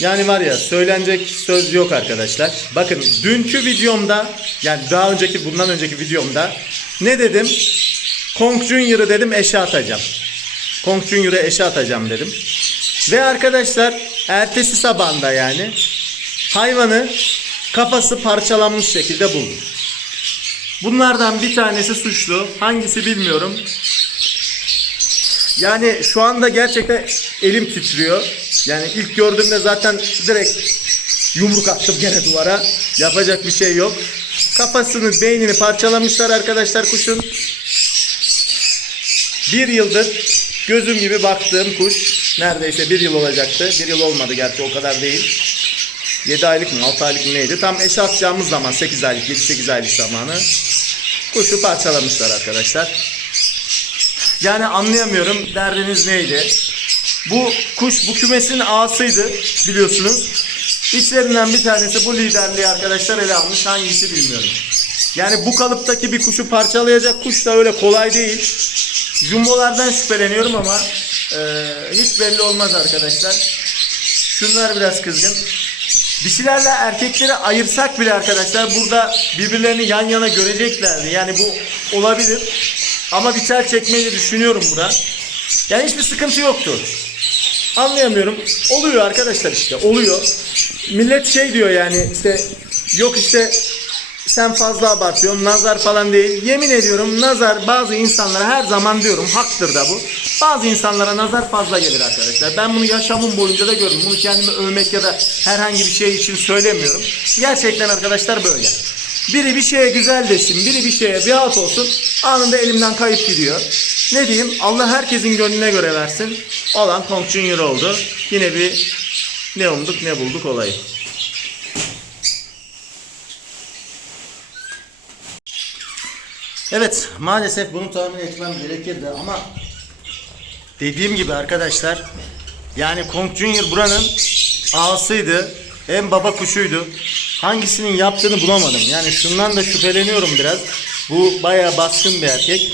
Yani var ya söylenecek söz yok arkadaşlar. Bakın dünkü videomda yani daha önceki bundan önceki videomda ne dedim? Kong Junior'ı dedim eşe atacağım. Kong Junior'ı eşe atacağım dedim. Ve arkadaşlar ertesi sabahında yani hayvanı kafası parçalanmış şekilde buldum. Bunlardan bir tanesi suçlu. Hangisi bilmiyorum. Yani şu anda gerçekten elim titriyor. Yani ilk gördüğümde zaten direkt yumruk attım gene duvara. Yapacak bir şey yok. Kafasını, beynini parçalamışlar arkadaşlar kuşun. Bir yıldır gözüm gibi baktığım kuş. Neredeyse bir yıl olacaktı. Bir yıl olmadı gerçi o kadar değil. 7 aylık mı 6 aylık mı neydi? Tam eşe atacağımız zaman 8 aylık 7-8 aylık zamanı. Kuşu parçalamışlar arkadaşlar. Yani anlayamıyorum derdiniz neydi? Bu kuş bu kümesin ağasıydı biliyorsunuz. İçlerinden bir tanesi bu liderliği arkadaşlar ele almış. Hangisi bilmiyorum. Yani bu kalıptaki bir kuşu parçalayacak kuş da öyle kolay değil. Jumbolardan şüpheleniyorum ama e, hiç belli olmaz arkadaşlar. Şunlar biraz kızgın. Dişilerle erkekleri ayırsak bile arkadaşlar burada birbirlerini yan yana göreceklerdi. Yani bu olabilir. Ama bir tel çekmeyi de düşünüyorum buna. Yani hiçbir sıkıntı yoktu. Anlayamıyorum. Oluyor arkadaşlar işte oluyor. Millet şey diyor yani işte yok işte sen fazla abartıyorsun nazar falan değil. Yemin ediyorum nazar bazı insanlara her zaman diyorum haktır da bu. Bazı insanlara nazar fazla gelir arkadaşlar. Ben bunu yaşamım boyunca da gördüm. Bunu kendimi övmek ya da herhangi bir şey için söylemiyorum. Gerçekten arkadaşlar böyle. Biri bir şeye güzel desin, biri bir şeye bir alt olsun. Anında elimden kayıp gidiyor. Ne diyeyim? Allah herkesin gönlüne göre versin. Olan Kong Junior oldu. Yine bir ne umduk ne bulduk olayı. Evet maalesef bunu tahmin etmem gerekirdi ama dediğim gibi arkadaşlar yani Kong Junior buranın ağasıydı. En baba kuşuydu. Hangisinin yaptığını bulamadım. Yani şundan da şüpheleniyorum biraz. Bu bayağı baskın bir erkek.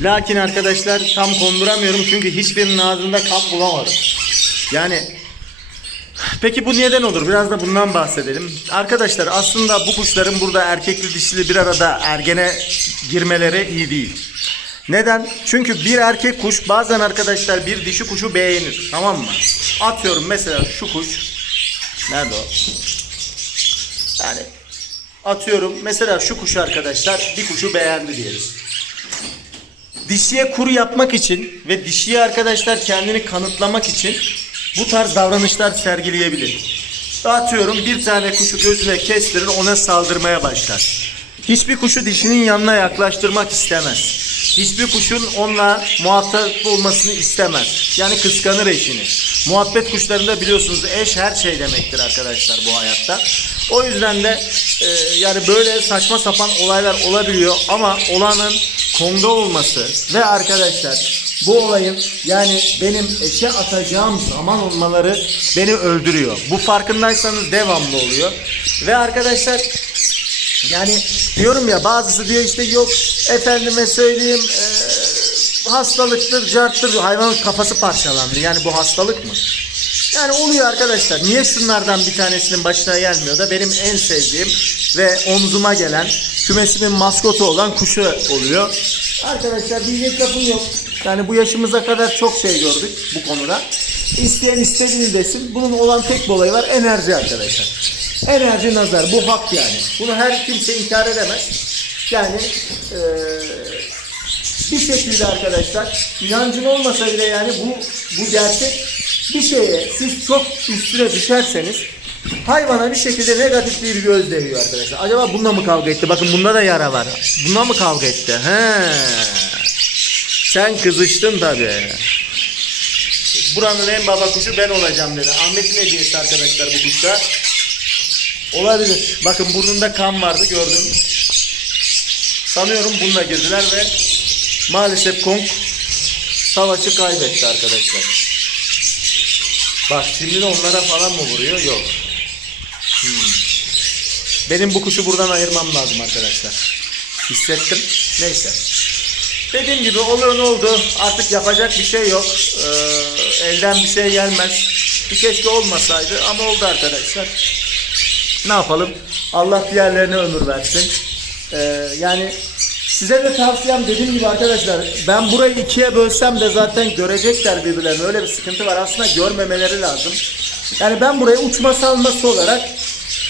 Lakin arkadaşlar tam konduramıyorum çünkü hiçbirinin ağzında kan bulamadım. Yani Peki bu neden olur? Biraz da bundan bahsedelim. Arkadaşlar aslında bu kuşların burada erkekli dişili bir arada ergene girmeleri iyi değil. Neden? Çünkü bir erkek kuş bazen arkadaşlar bir dişi kuşu beğenir. Tamam mı? Atıyorum mesela şu kuş. Nerede o? Yani atıyorum mesela şu kuş arkadaşlar bir kuşu beğendi diyelim. Dişiye kuru yapmak için ve dişiye arkadaşlar kendini kanıtlamak için bu tarz davranışlar sergileyebilir. Atıyorum bir tane kuşu gözüne kestirir ona saldırmaya başlar. Hiçbir kuşu dişinin yanına yaklaştırmak istemez. Hiçbir kuşun onunla muhatap olmasını istemez. Yani kıskanır eşini. Muhabbet kuşlarında biliyorsunuz eş her şey demektir arkadaşlar bu hayatta. O yüzden de e, yani böyle saçma sapan olaylar olabiliyor ama olanın Kong'da olması ve arkadaşlar bu olayın yani benim eşe atacağım zaman olmaları beni öldürüyor. Bu farkındaysanız devamlı oluyor. Ve arkadaşlar yani diyorum ya bazısı diyor işte yok efendime söyleyeyim eee, hastalıktır, carttır. Hayvanın kafası parçalandı. Yani bu hastalık mı? Yani oluyor arkadaşlar. Niye şunlardan bir tanesinin başına gelmiyor da benim en sevdiğim ve omzuma gelen kümesimin maskotu olan kuşu oluyor. Arkadaşlar diyecek lafım yok. Yani bu yaşımıza kadar çok şey gördük bu konuda. İsteyen istediğini desin. Bunun olan tek bir olayı var enerji arkadaşlar. Enerji nazar bu hak yani. Bunu her kimse inkar edemez. Yani eee bir şekilde arkadaşlar inancın olmasa bile yani bu bu gerçek bir şeye siz çok üstüne düşerseniz hayvana bir şekilde negatif bir göz değiyor arkadaşlar. Acaba bununla mı kavga etti? Bakın bunda da yara var. Bununla mı kavga etti? He. Sen kızıştın tabii. Buranın en baba kuşu ben olacağım dedi. Ahmet'in hediyesi arkadaşlar bu kuşta. Olabilir. Bakın burnunda kan vardı gördüm. Sanıyorum bununla girdiler ve maalesef Kong savaşı kaybetti arkadaşlar. Bak şimdi onlara falan mı vuruyor? Yok. Hmm. Benim bu kuşu buradan ayırmam lazım arkadaşlar. Hissettim. Neyse. Dediğim gibi olur ne oldu. Artık yapacak bir şey yok. Ee, elden bir şey gelmez. Bu keşke olmasaydı ama oldu arkadaşlar. Ne yapalım? Allah diğerlerine ömür versin. Ee, yani size de tavsiyem dediğim gibi arkadaşlar ben burayı ikiye bölsem de zaten görecekler birbirlerini. Öyle bir sıkıntı var. Aslında görmemeleri lazım. Yani ben buraya uçma salması olarak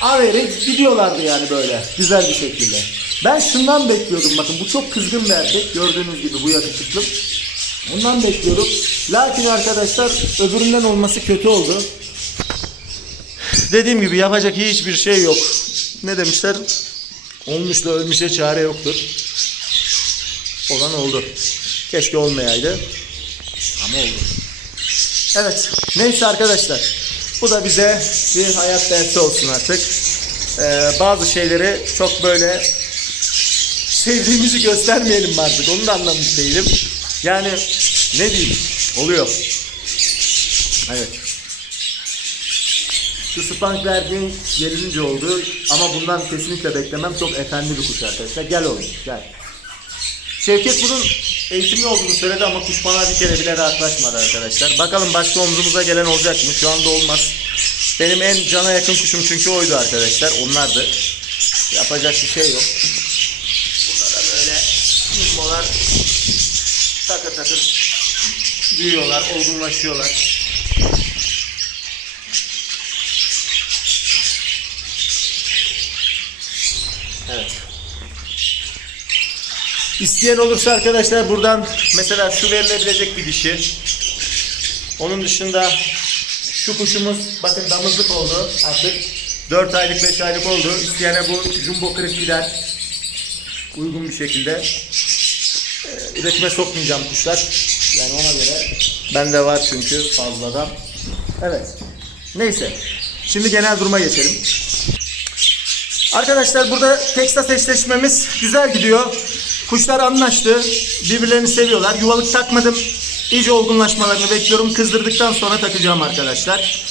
Averi gidiyorlardı yani böyle güzel bir şekilde. Ben şundan bekliyordum bakın bu çok kızgın bir erkek gördüğünüz gibi bu yakışıklı. Bundan bekliyordum. Lakin arkadaşlar öbüründen olması kötü oldu. Dediğim gibi yapacak hiçbir şey yok. Ne demişler? Olmuşla ölmüşe çare yoktur. Olan oldu. Keşke olmayaydı. Ama oldu. Evet. Neyse arkadaşlar. Bu da bize bir hayat dersi olsun artık. Ee, bazı şeyleri çok böyle sevdiğimizi göstermeyelim mi artık? Onu da anlamış değilim. Yani ne diyeyim? Oluyor. Evet. Şu spank verdiğin gelince oldu ama bundan kesinlikle beklemem. Çok efendi bir kuş arkadaşlar. Gel oğlum gel. Şevket bunun eğitimli olduğunu söyledi ama kuş bana bir kere bile rahatlaşmadı arkadaşlar. Bakalım başka omzumuza gelen olacak mı? Şu anda olmaz. Benim en cana yakın kuşum çünkü oydu arkadaşlar. Onlardı. Yapacak bir şey yok. Burada da böyle yumurtalar takır takır büyüyorlar, olgunlaşıyorlar. İsteyen olursa arkadaşlar buradan mesela şu verilebilecek bir dişi. Onun dışında şu kuşumuz bakın damızlık oldu artık. 4 aylık 5 aylık oldu. İsteyene bu jumbo kırık gider. Uygun bir şekilde. Ee, üretime sokmayacağım kuşlar. Yani ona göre. Bende var çünkü fazladan. Evet. Neyse. Şimdi genel duruma geçelim. Arkadaşlar burada Texas eşleşmemiz güzel gidiyor. Kuşlar anlaştı. Birbirlerini seviyorlar. Yuvalık takmadım. İyice olgunlaşmalarını bekliyorum. Kızdırdıktan sonra takacağım arkadaşlar.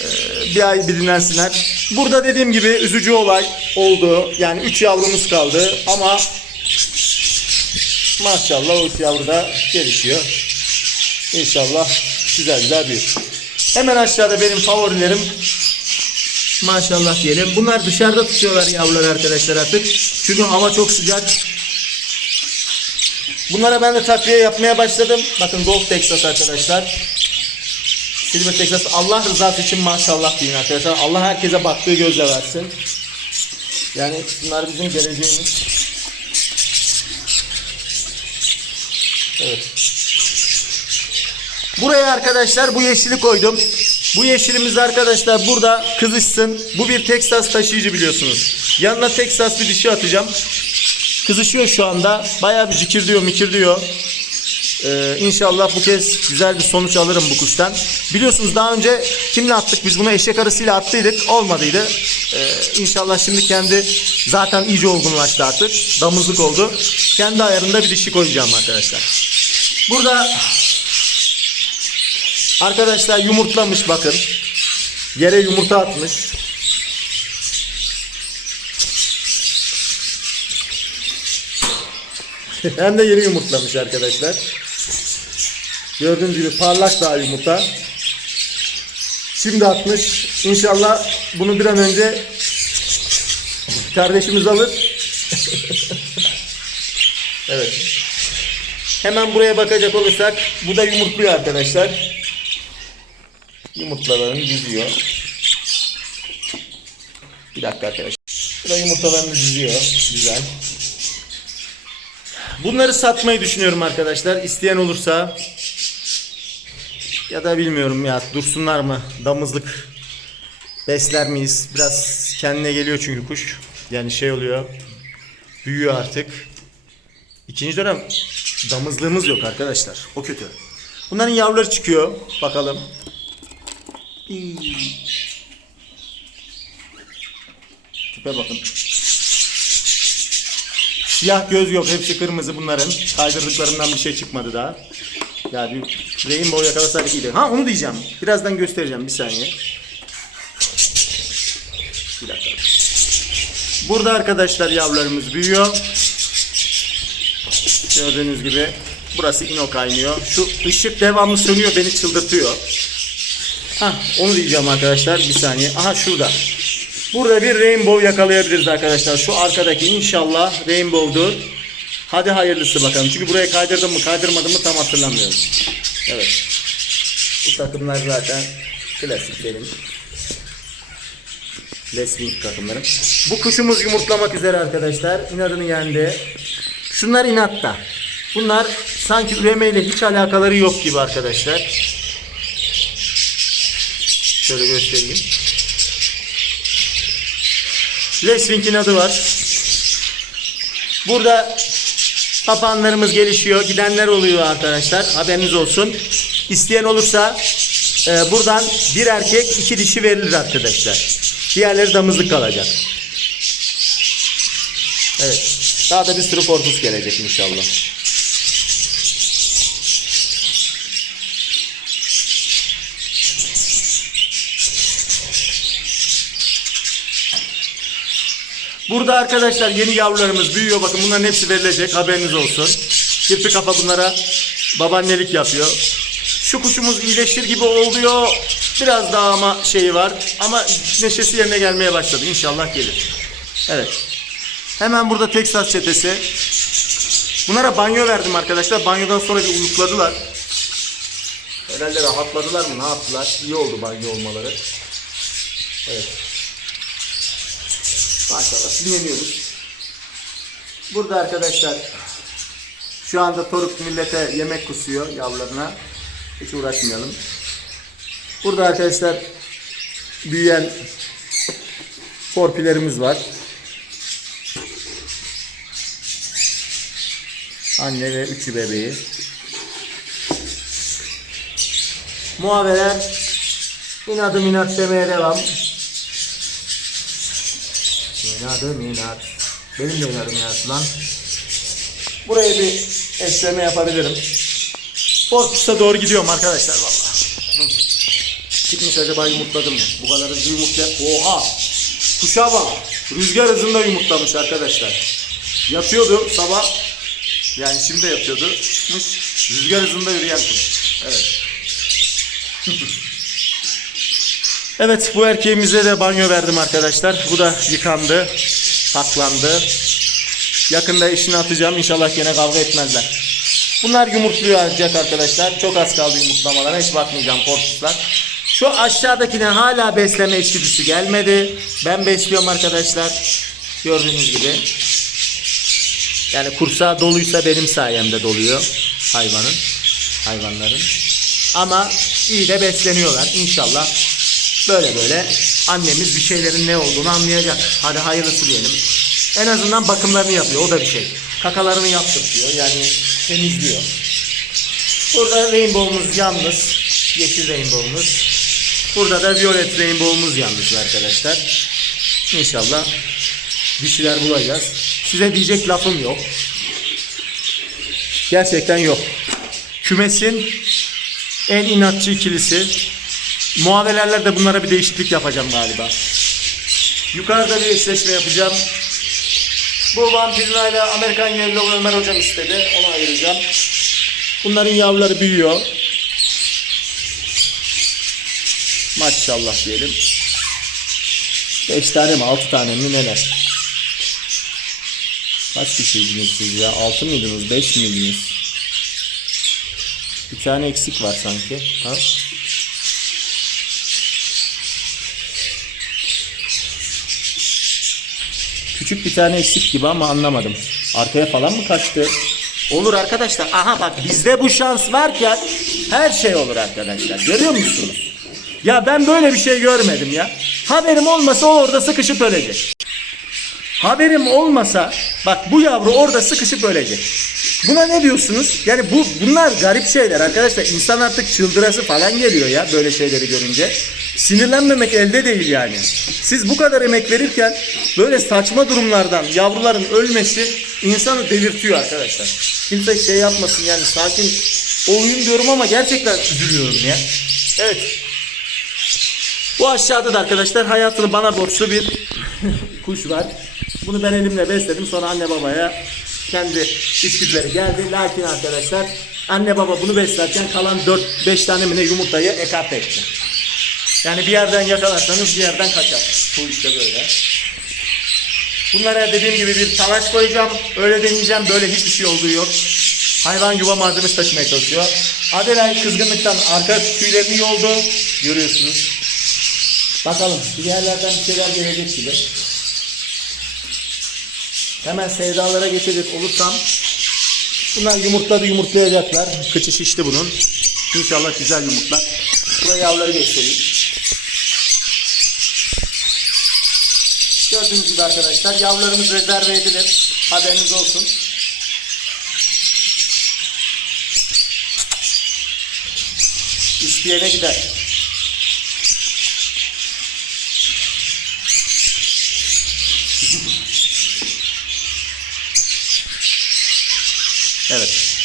Ee, bir ay bir dinlensinler. Burada dediğim gibi üzücü olay oldu. Yani 3 yavrumuz kaldı ama maşallah o üç yavru da gelişiyor. İnşallah güzel güzel büyür. Hemen aşağıda benim favorilerim Maşallah diyelim. Bunlar dışarıda tutuyorlar yavruları arkadaşlar artık. Çünkü hava çok sıcak. Bunlara ben de takviye yapmaya başladım. Bakın Gold Texas arkadaşlar. Silver Texas. Allah rızası için maşallah deyin arkadaşlar. Allah herkese baktığı gözle versin. Yani bunlar bizim geleceğimiz. Evet. Buraya arkadaşlar bu yeşili koydum. Bu yeşilimiz arkadaşlar burada kızışsın. Bu bir Texas taşıyıcı biliyorsunuz. Yanına Texas bir dişi atacağım. Kızışıyor şu anda. Bayağı bir cikir diyor, mikir diyor. Ee, inşallah bu kez güzel bir sonuç alırım bu kuştan. Biliyorsunuz daha önce kimle attık biz bunu eşek arısıyla attıydık. Olmadıydı. Ee, inşallah şimdi kendi zaten iyice olgunlaştı artık. Damızlık oldu. Kendi ayarında bir dişi koyacağım arkadaşlar. Burada Arkadaşlar yumurtlamış bakın. Yere yumurta atmış. Hem de yeni yumurtlamış arkadaşlar. Gördüğünüz gibi parlak daha yumurta. Şimdi atmış. İnşallah bunu bir an önce kardeşimiz alır. evet. Hemen buraya bakacak olursak bu da yumurtluyor arkadaşlar. Yumurtalarını diziyor. Bir dakika arkadaşlar. Bu da yumurtalarını diziyor. Güzel. Bunları satmayı düşünüyorum arkadaşlar. İsteyen olursa ya da bilmiyorum ya dursunlar mı? Damızlık besler miyiz? Biraz kendine geliyor çünkü kuş. Yani şey oluyor. Büyüyor artık. İkinci dönem damızlığımız yok arkadaşlar. O kötü. Bunların yavruları çıkıyor. Bakalım. Tipe bakın. Siyah göz yok. Hepsi kırmızı bunların. Kaydırdıklarından bir şey çıkmadı daha. Ya bir rainbow yakalasaydık iyiydi. Ha onu diyeceğim. Birazdan göstereceğim. Bir saniye. Bir dakika. Burada arkadaşlar yavrularımız büyüyor. Gördüğünüz gibi burası ino kaynıyor. Şu ışık devamlı sönüyor beni çıldırtıyor. Hah, onu diyeceğim arkadaşlar. Bir saniye. Aha şurada. Burada bir rainbow yakalayabiliriz arkadaşlar. Şu arkadaki inşallah rainbow'dur. Hadi hayırlısı bakalım. Çünkü buraya kaydırdım mı kaydırmadım mı tam hatırlamıyorum. Evet. Bu takımlar zaten klasik benim. Leswing takımlarım. Bu kuşumuz yumurtlamak üzere arkadaşlar. İnadını yendi. Şunlar inatta. Bunlar sanki üremeyle hiç alakaları yok gibi arkadaşlar. Şöyle göstereyim. Leswing'in adı var. Burada papağanlarımız gelişiyor. Gidenler oluyor arkadaşlar. Haberiniz olsun. İsteyen olursa e, buradan bir erkek iki dişi verilir arkadaşlar. Diğerleri damızlık kalacak. Evet. Daha da bir sürü korpus gelecek inşallah. Burada arkadaşlar yeni yavrularımız büyüyor. Bakın bunların hepsi verilecek. Haberiniz olsun. Kirpi kafa bunlara babaannelik yapıyor. Şu kuşumuz iyileştir gibi oluyor. Biraz daha ama şeyi var. Ama neşesi yerine gelmeye başladı. İnşallah gelir. Evet. Hemen burada Texas çetesi. Bunlara banyo verdim arkadaşlar. Banyodan sonra bir uyukladılar. Herhalde rahatladılar mı? Ne yaptılar? İyi oldu banyo olmaları. Evet. Maşallah dinleniyoruz. Burada arkadaşlar şu anda Toruk millete yemek kusuyor yavrularına. Hiç uğraşmayalım. Burada arkadaşlar büyüyen forpilerimiz var. Anne ve üçü bebeği. Muhabeler inadım inat demeye devam. İnadım inat. Benim de inadım inat lan. Buraya bir esleme yapabilirim. Fortus'a doğru gidiyorum arkadaşlar valla. Çıkmış acaba yumurtladım mı? Bu kadar hızlı yumurtla... Oha! Kuşa bak. Rüzgar hızında yumurtlamış arkadaşlar. Yatıyordu sabah. Yani şimdi de yatıyordu. Çıkmış. Rüzgar hızında yürüyen kuş. Evet. Evet bu erkeğimize de banyo verdim arkadaşlar. Bu da yıkandı. Paklandı. Yakında işini atacağım. İnşallah gene kavga etmezler. Bunlar yumurtluyor arkadaşlar. Çok az kaldı yumurtlamalara. Hiç bakmayacağım korkuslar. Şu aşağıdakine hala besleme içgüdüsü gelmedi. Ben besliyorum arkadaşlar. Gördüğünüz gibi. Yani kursağı doluysa benim sayemde doluyor hayvanın. Hayvanların. Ama iyi de besleniyorlar. İnşallah böyle böyle annemiz bir şeylerin ne olduğunu anlayacak. Hadi hayırlısı diyelim. En azından bakımlarını yapıyor. O da bir şey. Kakalarını yaptırtıyor. Yani temizliyor. Burada rainbow'umuz yalnız. Yeşil rainbow'umuz. Burada da violet rainbow'umuz yalnız arkadaşlar. İnşallah bir şeyler bulacağız. Size diyecek lafım yok. Gerçekten yok. Kümesin en inatçı ikilisi. Muavelerle de bunlara bir değişiklik yapacağım galiba. Yukarıda bir eşleşme yapacağım. Bu vampirina ile Amerikan yerli Ömer hocam istedi. Onu ayıracağım. Bunların yavruları büyüyor. Maşallah diyelim. 5 tane mi 6 tane mi neler? Kaç kişiydiniz siz ya? 6 mıydınız? 5 miydiniz? Bir tane eksik var sanki. Ha? Küçük bir tane eksik gibi ama anlamadım. Arkaya falan mı kaçtı? Olur arkadaşlar. Aha bak bizde bu şans varken her şey olur arkadaşlar. Görüyor musunuz? Ya ben böyle bir şey görmedim ya. Haberim olmasa o orada sıkışıp ölecek. Haberim olmasa bak bu yavru orada sıkışıp ölecek. Buna ne diyorsunuz? Yani bu bunlar garip şeyler arkadaşlar. İnsan artık çıldırası falan geliyor ya böyle şeyleri görünce. Sinirlenmemek elde değil yani. Siz bu kadar emek verirken böyle saçma durumlardan yavruların ölmesi insanı delirtiyor arkadaşlar. Kimse şey yapmasın yani sakin olayım diyorum ama gerçekten üzülüyorum ya. Evet. Bu aşağıda da arkadaşlar hayatını bana borçlu bir kuş var. Bunu ben elimle besledim. Sonra anne babaya kendi içgüdüleri geldi. Lakin arkadaşlar anne baba bunu beslerken kalan 4-5 tane mi yumurtayı ekart etti. Yani bir yerden yakalarsanız bir yerden kaçar. Bu işte böyle. Bunlara dediğim gibi bir talaş koyacağım. Öyle deneyeceğim. Böyle hiçbir şey olduğu yok. Hayvan yuva malzemesi taşımaya çalışıyor. Adelay kızgınlıktan arka tüylerini yoldu. Görüyorsunuz. Bakalım bir yerlerden bir şeyler gelecek gibi. Hemen sevdalara geçecek olursam bunlar yumurtladı yumurtlayacaklar. Kıçı şişti bunun. İnşallah güzel yumurtlar. Buraya yavruları göstereyim. Gördüğünüz gibi arkadaşlar yavrularımız rezerve edilir. Haberiniz olsun. İsteyene gider. Evet.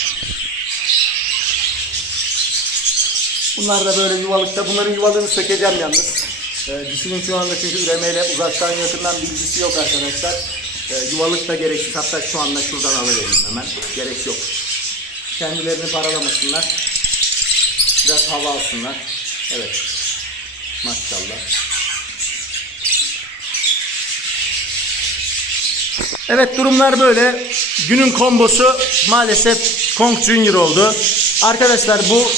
Bunlar da böyle yuvalıkta. Bunların yuvalığını sökeceğim yalnız. Ee, dişinin şu anda çünkü üremeyle uzaktan yakından bilgisi yok arkadaşlar. Ee, yuvalık da gereksiz. Hatta şu anda şuradan alıvereyim hemen. Gerek yok. Kendilerini paralamasınlar. Biraz hava alsınlar. Evet. Maşallah. Evet durumlar böyle. Günün kombosu maalesef Kong Junior oldu. Arkadaşlar bu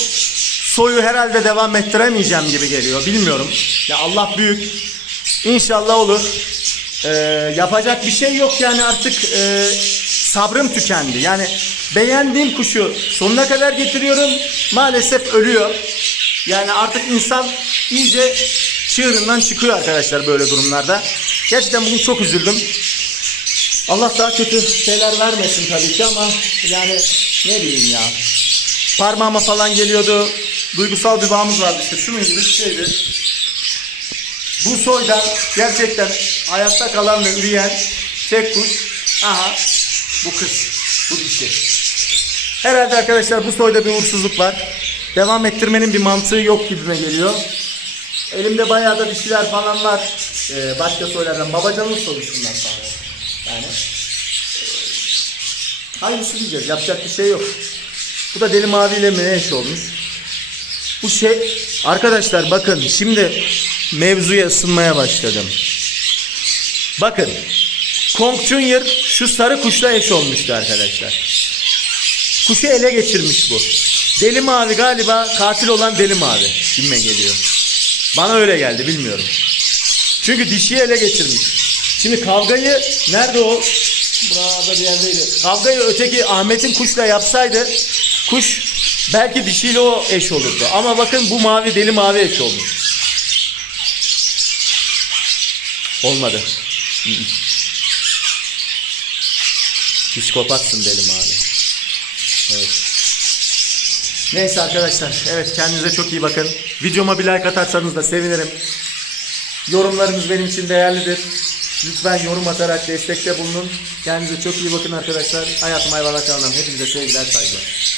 soyu herhalde devam ettiremeyeceğim gibi geliyor. Bilmiyorum. Ya Allah büyük. İnşallah olur. Ee, yapacak bir şey yok yani artık e, sabrım tükendi. Yani beğendiğim kuşu sonuna kadar getiriyorum. Maalesef ölüyor. Yani artık insan iyice çığırından çıkıyor arkadaşlar böyle durumlarda. Gerçekten bugün çok üzüldüm. Allah daha kötü şeyler vermesin tabii ki ama yani ne bileyim ya. Parmağıma falan geliyordu. Duygusal bir bağımız vardı işte. Şunun gibi bir şeydi. Bu soydan gerçekten hayatta kalan ve üreyen tek kuş. Aha bu kız. Bu dişi. Herhalde arkadaşlar bu soyda bir uğursuzluk var. Devam ettirmenin bir mantığı yok gibime geliyor. Elimde bayağı da dişiler falan var. Ee, başka soylardan. Babacanın soyusundan falan. Yani Hangisi diyeceğiz? Yapacak bir şey yok. Bu da deli maviyle mi eş olmuş? Bu şey arkadaşlar bakın şimdi mevzuya ısınmaya başladım. Bakın Kong Junior şu sarı kuşla eş olmuştu arkadaşlar. Kuşu ele geçirmiş bu. Deli mavi galiba katil olan deli mavi. Kime geliyor. Bana öyle geldi bilmiyorum. Çünkü dişiyi ele geçirmiş. Şimdi kavgayı nerede o? Burada bir yerdeydi. Kavgayı öteki Ahmet'in kuşla yapsaydı kuş belki dişiyle o eş olurdu. Ama bakın bu mavi deli mavi eş olmuş. Olmadı. Psikopatsın deli mavi. Evet. Neyse arkadaşlar. Evet kendinize çok iyi bakın. Videoma bir like atarsanız da sevinirim. Yorumlarınız benim için değerlidir. Lütfen yorum atarak destekte bulunun. Kendinize çok iyi bakın arkadaşlar. Hayatım Hayvanat kanalından hepinize sevgiler saygılar.